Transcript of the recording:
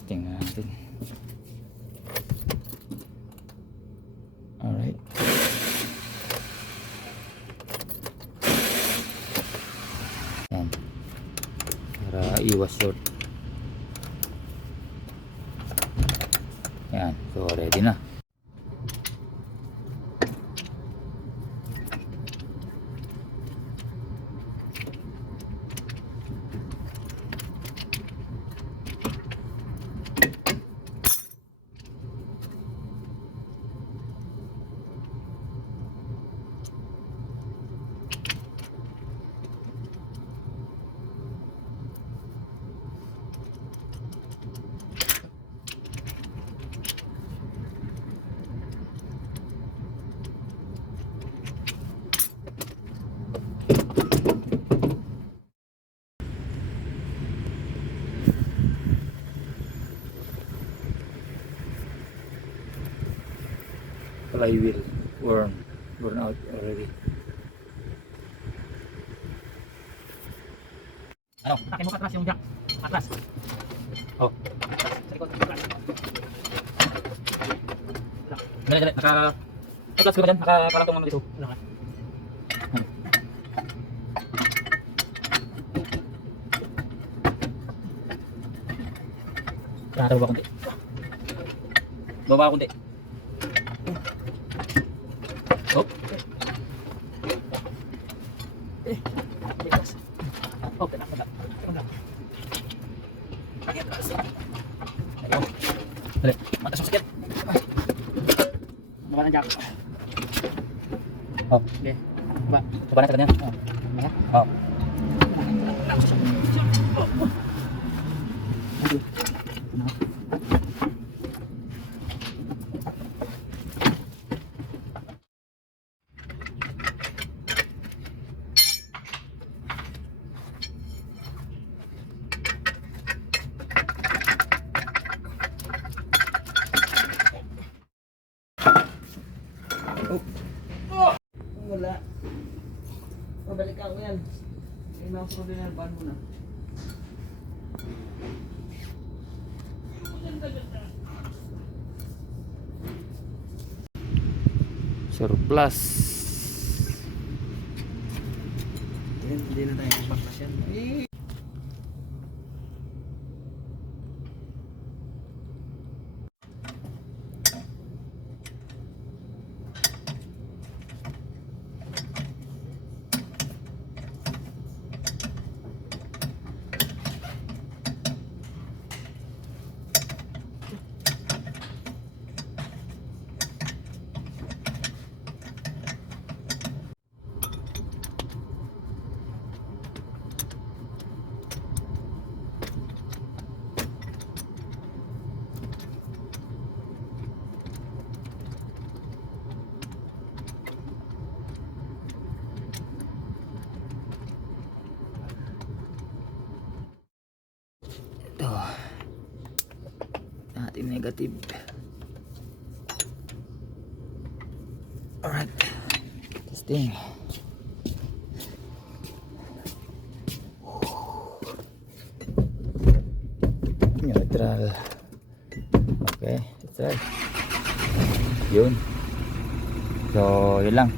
Testing natin. Alright. Yan. Para iwas short. Yan. So ready na. Flywheel burn out already. Ano? Takin mo atras yung jack. Atras. Oh. Sa likod. Dali. Atlas ko ba dyan? Nakakalantong naman dito. Ano nga? Baba konti. Baba konti. Oh. Oh, kena. Dali, mata sakit. Baba na jack. Oh. Oke. Baba na kanya. Oh. Wala. Pabalik ako yan. I-mouse ko din ang ban mo na. Surplus. Hindi na tayo baklas yan. Ito. Ating negative. Alright. Testing. Neutral. Okay. That's right. Yun. So, yun lang.